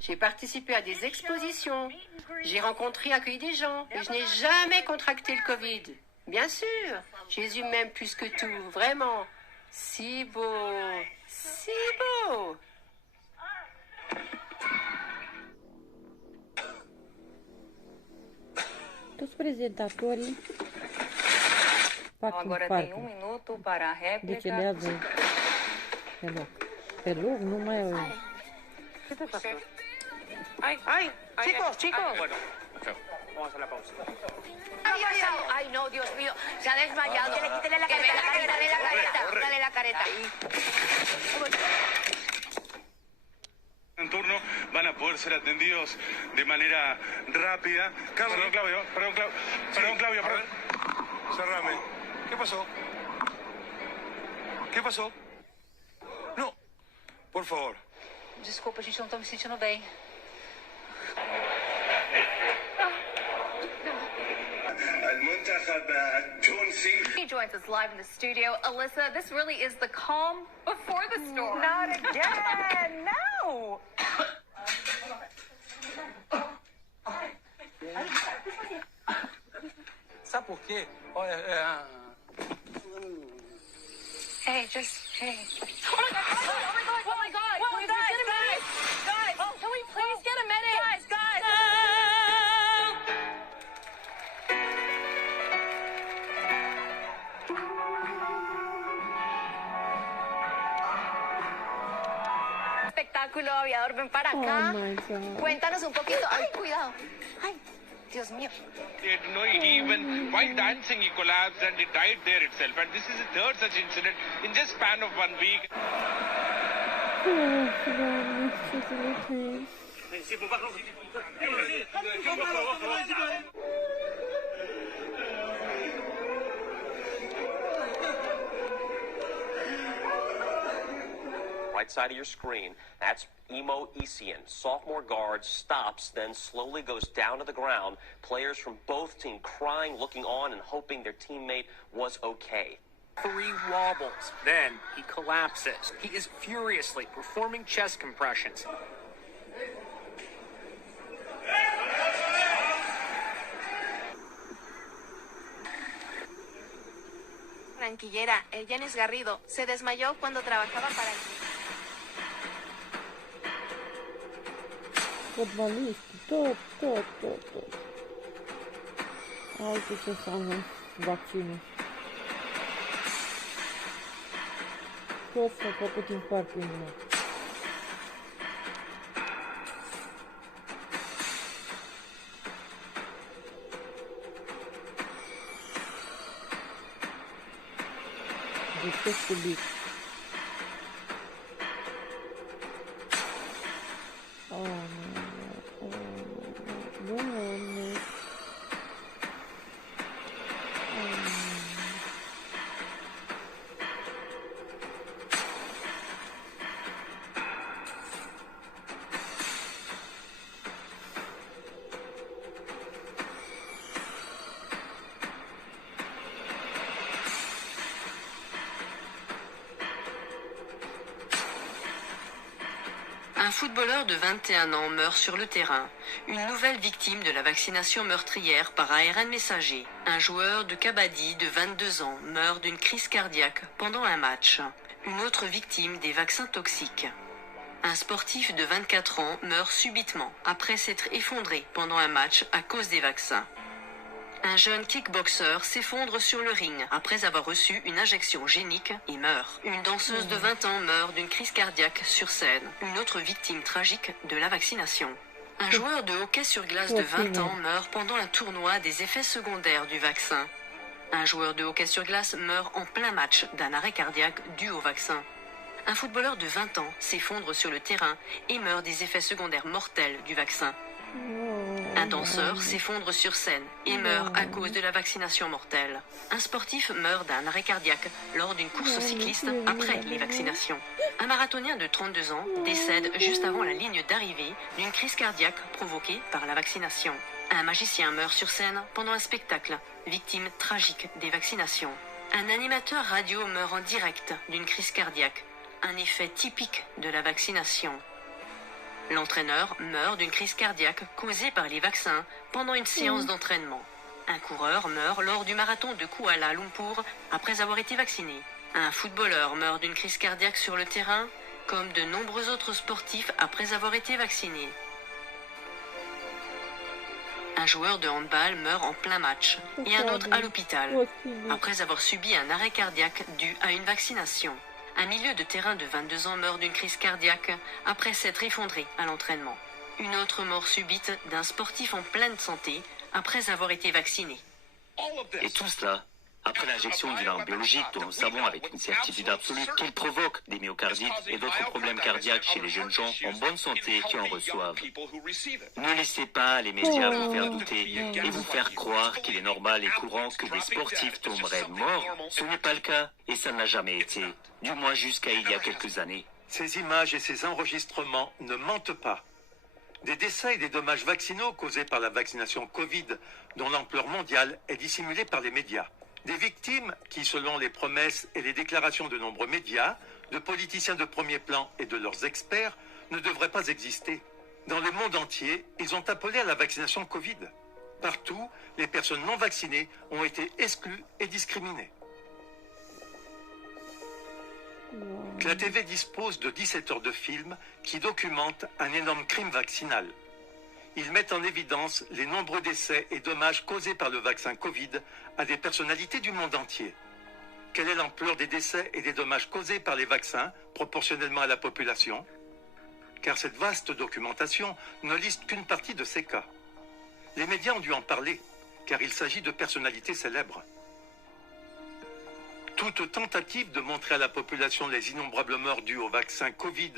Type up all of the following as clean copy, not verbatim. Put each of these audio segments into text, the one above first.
J'ai participé à des expositions. J'ai rencontré, accueilli des gens. Et je n'ai jamais contracté le Covid. Bien sûr. Jésus m'aime plus que tout. Vraiment. Si beau. Si beau. Toți prezentatorii fac Agora tem infarct. minuto para a réplica. Decedează pe loc. Pe loc nu mai... Ay, chicos, chicos. Bueno, vamos a la pausa. Ay, no, Dios mío, se ha desmayado. Quítale la careta, dale la careta. En turno van a poder ser atendidos de manera rápida. Perdón, Claudio. Cerrame. ¿Qué pasó? ¿Qué pasó? No. Por favor. Desculpa, a gente não tá me sentindo bem. He joins us live in the studio. Alyssa, this really is the calm before the storm. Not again. No. Sabe por quê? Olha, Hey. Oh my God! Guys! Oh, can we please get a medic? Guys! Espectáculo, aviador, ven para acá. Oh my God. Cuéntanos un poquito. Ay, cuidado. Ay, Dios mío. It even while dancing he collapsed and he died there itself. And this is the third such incident in just span of 1 week. Doamne, ce să le trăiesc. Right side of your screen, that's Emo Esian. Sophomore guard stops, then slowly goes down to the ground. Players from both teams crying, looking on, and hoping their teammate was okay. 3 wobbles. Then he collapses. He is furiously performing chest compressions. Franquillera, el Yanis Garrido, se desmayó cuando trabajaba para el... Fotbaliști, tot. Altul ce înseamnă vaccinul. Toți s-au făcut infarct imediat. De ce subiect? Doamne. Un footballeur de 21 ans meurt sur le terrain. Une nouvelle victime de la vaccination meurtrière par ARN messager. Un joueur de Kabaddi de 22 ans meurt d'une crise cardiaque pendant un match. Une autre victime des vaccins toxiques. Un sportif de 24 ans meurt subitement après s'être effondré pendant un match à cause des vaccins. Un jeune kickboxer s'effondre sur le ring après avoir reçu une injection génique et meurt. Une danseuse de 20 ans meurt d'une crise cardiaque sur scène. Une autre victime tragique de la vaccination. Un joueur de hockey sur glace de 20 ans meurt pendant un tournoi des effets secondaires du vaccin. Un joueur de hockey sur glace meurt en plein match d'un arrêt cardiaque dû au vaccin. Un footballeur de 20 ans s'effondre sur le terrain et meurt des effets secondaires mortels du vaccin. Un danseur s'effondre sur scène et meurt à cause de la vaccination mortelle. Un sportif meurt d'un arrêt cardiaque lors d'une course cycliste après les vaccinations. Un marathonien de 32 ans décède juste avant la ligne d'arrivée d'une crise cardiaque provoquée par la vaccination. Un magicien meurt sur scène pendant un spectacle, victime tragique des vaccinations. Un animateur radio meurt en direct d'une crise cardiaque, un effet typique de la vaccination. L'entraîneur meurt d'une crise cardiaque causée par les vaccins pendant une séance d'entraînement. Un coureur meurt lors du marathon de Kuala Lumpur après avoir été vacciné. Un footballeur meurt d'une crise cardiaque sur le terrain, comme de nombreux autres sportifs après avoir été vaccinés. Un joueur de handball meurt en plein match et un autre à l'hôpital après avoir subi un arrêt cardiaque dû à une vaccination. Un milieu de terrain de 22 ans meurt d'une crise cardiaque après s'être effondré à l'entraînement. Une autre mort subite d'un sportif en pleine santé après avoir été vacciné. Et tout cela après l'injection d'une arme biologique dont nous savons avec une certitude absolue qu'il provoque des myocardites et d'autres problèmes cardiaques chez les jeunes gens en bonne santé qui en reçoivent. Ne laissez pas les médias vous faire douter et vous faire croire qu'il est normal et courant que des sportifs tomberaient morts. Ce n'est pas le cas et ça n'a jamais été, du moins jusqu'à il y a quelques années. Ces images et ces enregistrements ne mentent pas. Des décès et des dommages vaccinaux causés par la vaccination Covid, dont l'ampleur mondiale est dissimulée par les médias. Des victimes qui, selon les promesses et les déclarations de nombreux médias, de politiciens de premier plan et de leurs experts, ne devraient pas exister. Dans le monde entier, ils ont appelé à la vaccination Covid. Partout, les personnes non vaccinées ont été exclues et discriminées. La TV dispose de 17 heures de films qui documentent un énorme crime vaccinal. Ils mettent en évidence les nombreux décès et dommages causés par le vaccin Covid à des personnalités du monde entier. Quelle est l'ampleur des décès et des dommages causés par les vaccins proportionnellement à la population? Car cette vaste documentation ne liste qu'une partie de ces cas. Les médias ont dû en parler, car il s'agit de personnalités célèbres. Toute tentative de montrer à la population les innombrables morts dues au vaccin Covid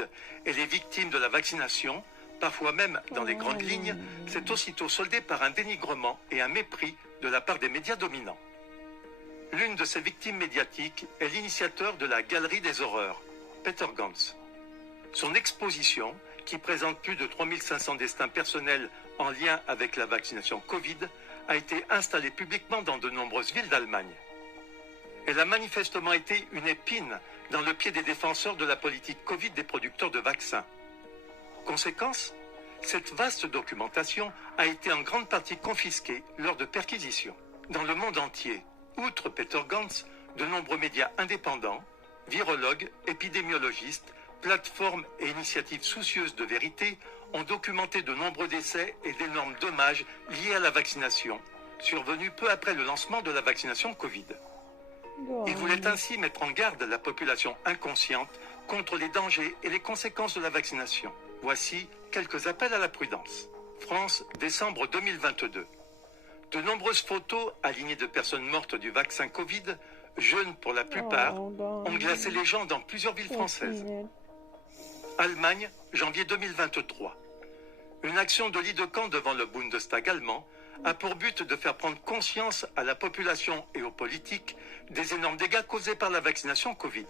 et les victimes de la vaccination, parfois même dans les grandes lignes, s'est aussitôt soldée par un dénigrement et un mépris de la part des médias dominants. L'une de ces victimes médiatiques est l'initiateur de la Galerie des Horreurs, Peter Gantz. Son exposition, qui présente plus de 3500 destins personnels en lien avec la vaccination Covid, a été installée publiquement dans de nombreuses villes d'Allemagne. Elle a manifestement été une épine dans le pied des défenseurs de la politique Covid des producteurs de vaccins. Conséquence, cette vaste documentation a été en grande partie confisquée lors de perquisitions. Dans le monde entier, outre Peter Gantz, de nombreux médias indépendants, virologues, épidémiologistes, plateformes et initiatives soucieuses de vérité ont documenté de nombreux décès et d'énormes dommages liés à la vaccination, survenus peu après le lancement de la vaccination Covid. Ils voulaient ainsi mettre en garde la population inconsciente contre les dangers et les conséquences de la vaccination. Voici quelques appels à la prudence. France, décembre 2022. De nombreuses photos alignées de personnes mortes du vaccin Covid, jeunes pour la plupart, ont glacé les gens dans plusieurs villes françaises. Allemagne, janvier 2023. Une action de lit de camp devant le Bundestag allemand a pour but de faire prendre conscience à la population et aux politiques des énormes dégâts causés par la vaccination Covid.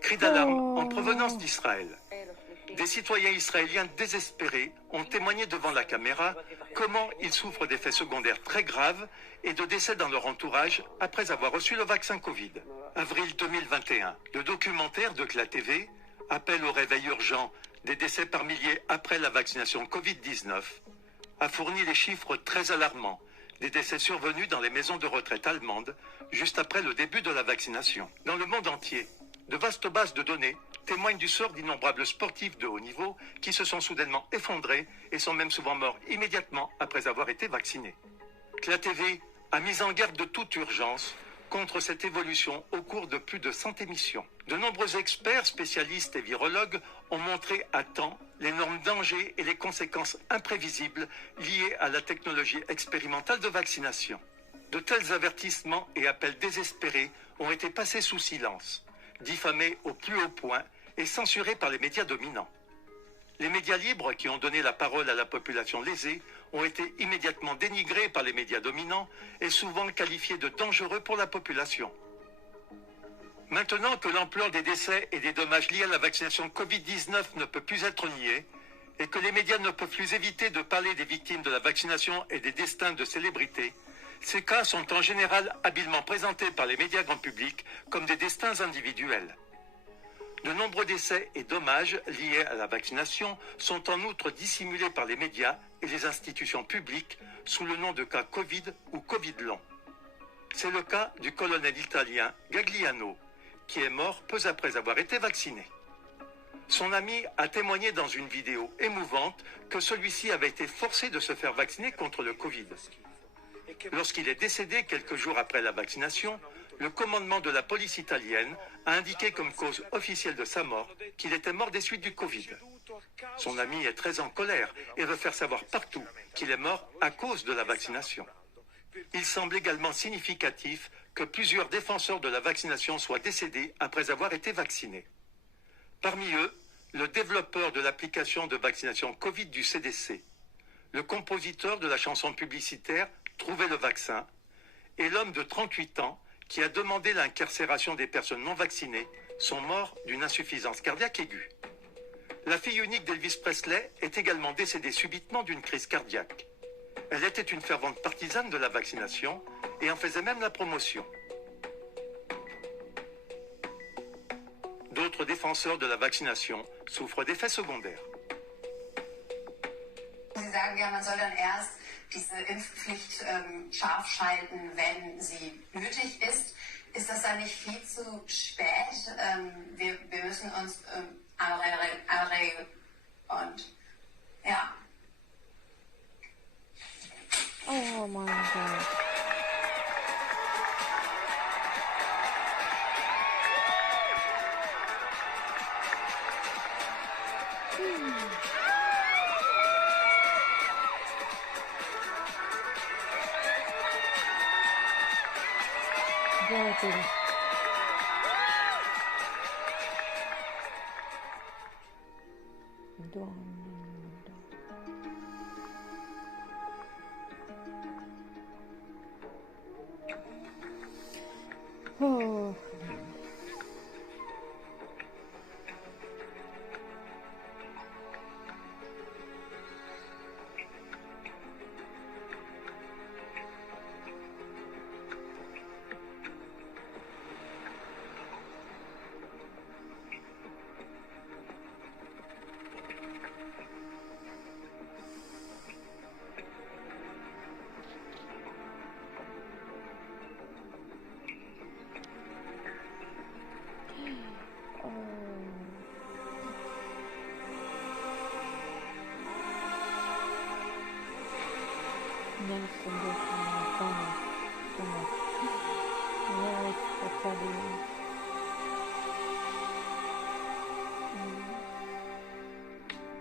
Cri d'alarme en provenance d'Israël. Des citoyens israéliens désespérés ont témoigné devant la caméra comment ils souffrent d'effets secondaires très graves et de décès dans leur entourage après avoir reçu le vaccin Covid. Avril 2021, le documentaire de la TV, Appel au réveil urgent des décès par milliers après la vaccination Covid-19, a fourni les chiffres très alarmants des décès survenus dans les maisons de retraite allemandes juste après le début de la vaccination. Dans le monde entier, de vastes bases de données témoignent du sort d'innombrables sportifs de haut niveau qui se sont soudainement effondrés et sont même souvent morts immédiatement après avoir été vaccinés. La TV a mis en garde de toute urgence contre cette évolution au cours de plus de 100 émissions. De nombreux experts, spécialistes et virologues ont montré à temps l'énorme danger et les conséquences imprévisibles liées à la technologie expérimentale de vaccination. De tels avertissements et appels désespérés ont été passés sous silence, diffamés au plus haut point et censurés par les médias dominants. Les médias libres qui ont donné la parole à la population lésée ont été immédiatement dénigrés par les médias dominants et souvent qualifiés de dangereux pour la population. Maintenant que l'ampleur des décès et des dommages liés à la vaccination Covid-19 ne peut plus être niée et que les médias ne peuvent plus éviter de parler des victimes de la vaccination et des destins de célébrités, ces cas sont en général habilement présentés par les médias grand public comme des destins individuels. De nombreux décès et dommages liés à la vaccination sont en outre dissimulés par les médias et les institutions publiques sous le nom de cas Covid ou Covid long. C'est le cas du colonel italien Gagliano, qui est mort peu après avoir été vacciné. Son ami a témoigné dans une vidéo émouvante que celui-ci avait été forcé de se faire vacciner contre le Covid. Lorsqu'il est décédé quelques jours après la vaccination, le commandement de la police italienne a indiqué comme cause officielle de sa mort qu'il était mort des suites du Covid. Son ami est très en colère et veut faire savoir partout qu'il est mort à cause de la vaccination. Il semble également significatif que plusieurs défenseurs de la vaccination soient décédés après avoir été vaccinés. Parmi eux, le développeur de l'application de vaccination Covid du CDC, le compositeur de la chanson publicitaire « Trouvez le vaccin » et l'homme de 38 ans qui a demandé l'incarcération des personnes non vaccinées sont morts d'une insuffisance cardiaque aiguë. La fille unique d'Elvis Presley est également décédée subitement d'une crise cardiaque. Elle était une fervente partisane de la vaccination et en faisait même la promotion. D'autres défenseurs de la vaccination souffrent d'effets secondaires. Sie sagen ja, man soll dann erst diese Impfpflicht scharf schalten, wenn sie nötig ist. Ist das dann nicht viel zu spät? Wir müssen uns und ja. Oh mein Gott. Warte. Oh.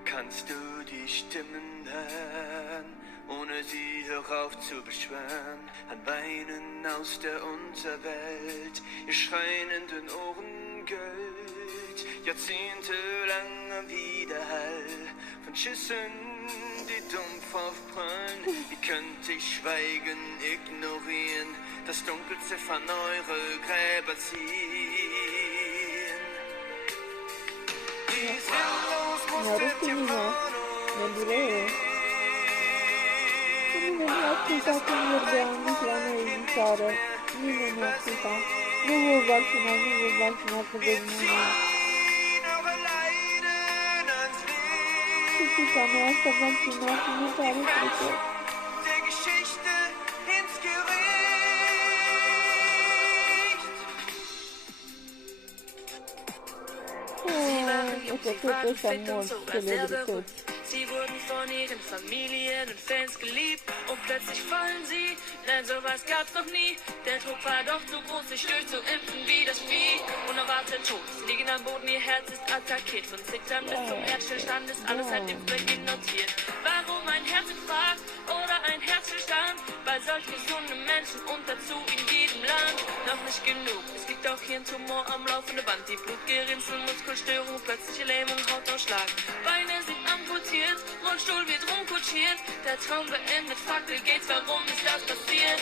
Kannst du die Stimmen hören, ohne sie herauf zu beschwören? An Weinen aus der Unterwelt, ihr schreienden Ohren Geld, jahrzehntelanger Widerhall von Schüssen, die dumpf aufprallen. Wie könnte ich Schweigen ignorieren, das Dunkel ziffern eure Gräber ziehen? Wie sinnlos musstet ihr von uns gehen? Non ho applicato il mio piano io non ho applicato. Non vuoi vaccinare per me. Tutti fanno essere vaccinati, non fare perché. Fit und sogar sehr berühmt. Sie wurden von ihren Familien und Fans geliebt und plötzlich fallen sie. Nein, sowas gab's noch nie. Der Druck war doch zu groß, sich durchzuimpfen wie das Vieh. Unerwartet tot, sie liegen am Boden, ihr Herz ist attackiert. Von Zittern bis zum Herzstillstand ist alles halt im Beginn notiert. Warum ein Herzinfarkt oder ein Herzstillstand? Bei solch gesunden Menschen und dazu in jedem Land. Noch nicht genug, es liegt auch hier ein Tumor am laufenden Band. Die Blutgerinnsel, Muskelstörung, plötzliche Lähmung, Hautausschlag. Beine sind amputiert, Rollstuhl wird rumkutschiert. Der Traum beendet, Fackel geht's, warum ist das passiert?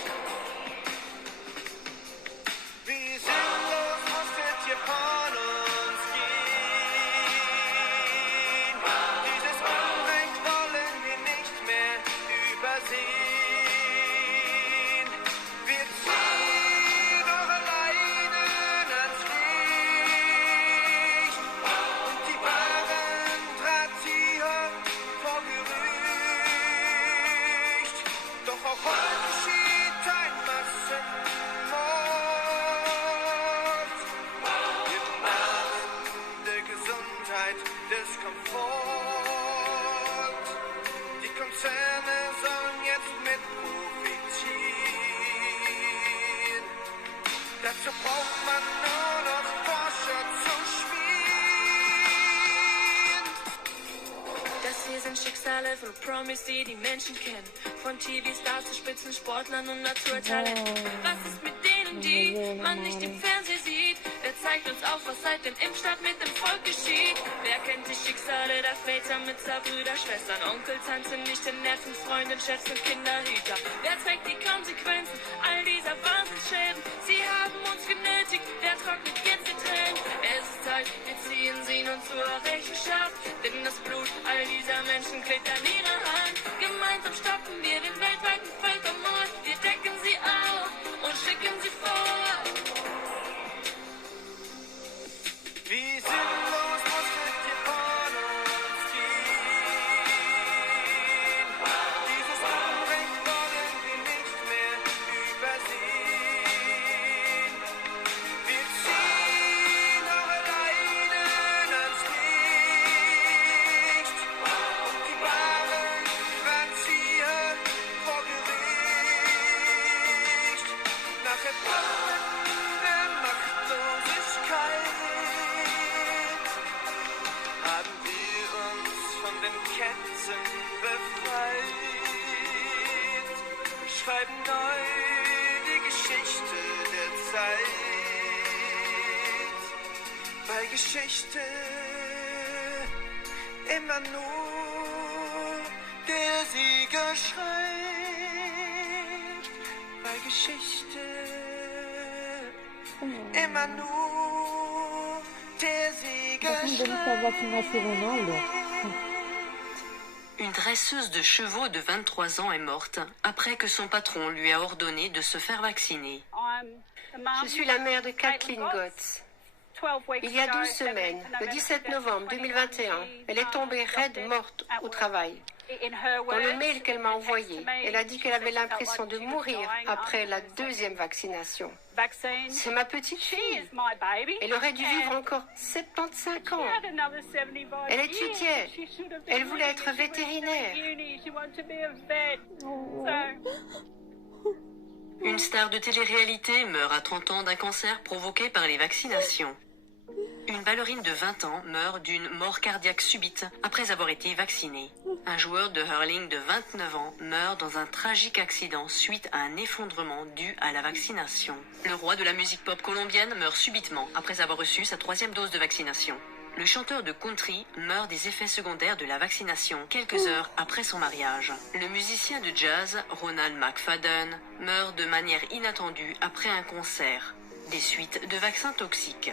Wie sinnlos musstet ihr von uns gehen? Dieses Unrecht wollen wir nicht mehr übersehen. Wir ziehen eure Leiden ans Licht. so braucht man nur noch Forscher zu schmieden. Das hier sind Schicksale von Promis, die die Menschen kennen. Von TV-Stars zu Spitzensportlern und Naturtalenten. Was ist mit denen, die man nicht im Fernsehen sieht? Wer zeigt uns auf, was seit dem Impfstart mit dem Volk geschieht? Wer kennt die Schicksale der Väter, Mütter, Brüder, Schwestern, Onkel, Tante, Nichten, Neffen, Freundin, Chefs und Kinderhüter? Wer trägt die Konsequenzen all dieser Wahnsinnsschäden? Sie haben uns genötigt, wer trocknet jetzt die Tränen? Es ist Zeit, wir ziehen sie nun zur Rechenschaft, denn das Blut all dieser Menschen klebt an ihrer Hand. Gemeinsam stoppen wir den weltweiten Völkermord, wir decken sie auf und schicken sie vor. Wie sinnlos musstet ihr von uns gehen? Dieses Unrecht wollen wir nicht mehr übersehen. Wir ziehen eure Leiden ans Licht und die Wahren ranziehen vor Gericht. Nach Epochen der Machtlosigkeit haben wir uns von den Ketten befreit, schreiben neu die Geschichte der Zeit. Bei Geschichte immer nur der Sieger schreibt. Bei Geschichte immer nur der Sieger schreibt. Une dresseuse de chevaux de 23 ans est morte après que son patron lui a ordonné de se faire vacciner. Je suis la mère de Kathleen Gotts. Il y a 12 semaines, le 17 novembre 2021, elle est tombée raide morte au travail. Dans le mail qu'elle m'a envoyé, elle a dit qu'elle avait l'impression de mourir après la deuxième vaccination. C'est ma petite fille. Elle aurait dû vivre encore 75 ans. Elle étudiait. Elle voulait être vétérinaire. Une star de télé-réalité meurt à 30 ans d'un cancer provoqué par les vaccinations. Une ballerine de 20 ans meurt d'une mort cardiaque subite après avoir été vaccinée. Un joueur de hurling de 29 ans meurt dans un tragique accident suite à un effondrement dû à la vaccination. Le roi de la musique pop colombienne meurt subitement après avoir reçu sa 3e dose de vaccination. Le chanteur de country meurt des effets secondaires de la vaccination quelques heures après son mariage. Le musicien de jazz, Ronald McFadden, meurt de manière inattendue après un concert, des suites de vaccins toxiques.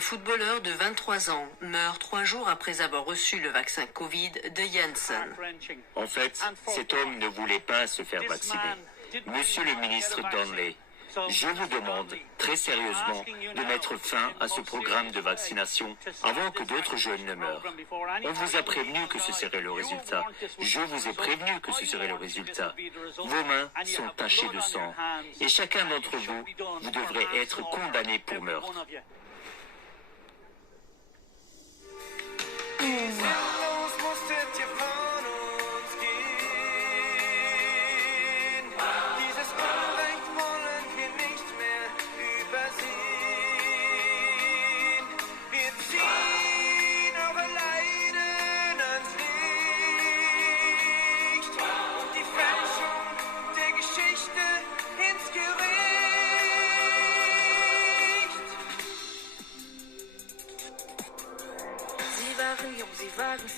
Un footballeur de 23 ans meurt 3 jours après avoir reçu le vaccin Covid de Janssen. En fait, cet homme ne voulait pas se faire vacciner. Monsieur le ministre Donnelly, je vous demande très sérieusement de mettre fin à ce programme de vaccination avant que d'autres jeunes ne meurent. On vous a prévenu que ce serait le résultat. Je vous ai prévenu que ce serait le résultat. Vos mains sont tachées de sang et chacun d'entre vous, vous devrez être condamné pour meurtre.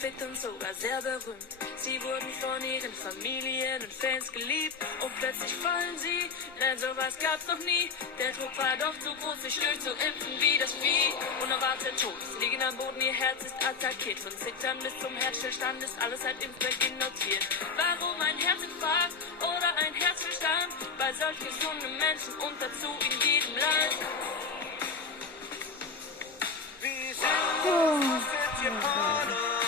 Fit und sogar sehr berühmt. Sie wurden von ihren Familien und Fans geliebt und plötzlich fallen sie, denn sowas gab's noch nie. Der Druck war doch zu groß, sich durchzuimpfen wie das Vieh. Unerwartet tot, sie liegen am Boden, ihr Herz ist attackiert. Von Zittern bis zum Herzstillstand ist alles seit Impfbeginn notiert. Warum ein Herzinfarkt oder ein Herzstillstand bei solch gesunden Menschen und dazu in jedem Land? Wir sind los, was wird hier von uns?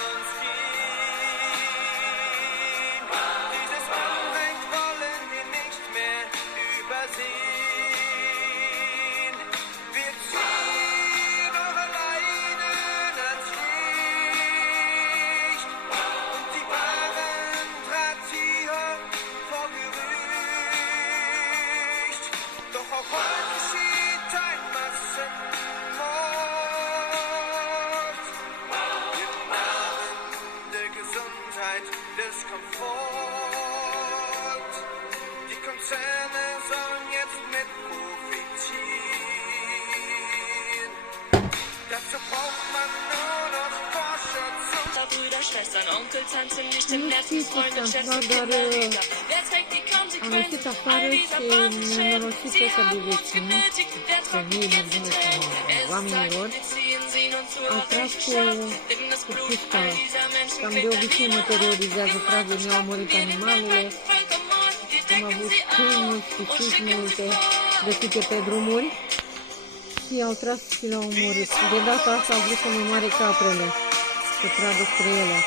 Schwestern, Onkel, Tante, Nichte, Neffen, Freunde, Chefs, Kinder, Lehrer. Wer trägt die Konsequenzen all dieser Bandenschäden? Sie haben uns genötigt, wer tragt jetzt die Tränen? Es ist Tag, wir ziehen sie nun zur Rechenschaft. Nimm das Blut all dieser Menschen, kriegt an Terorizează tragul, ne-au murit animalele, am avut câini și fiși multe găsite pe drumuri și au tras și le-au omorât. De data asta au vrut să mămoare caprele, să tragă spre ele.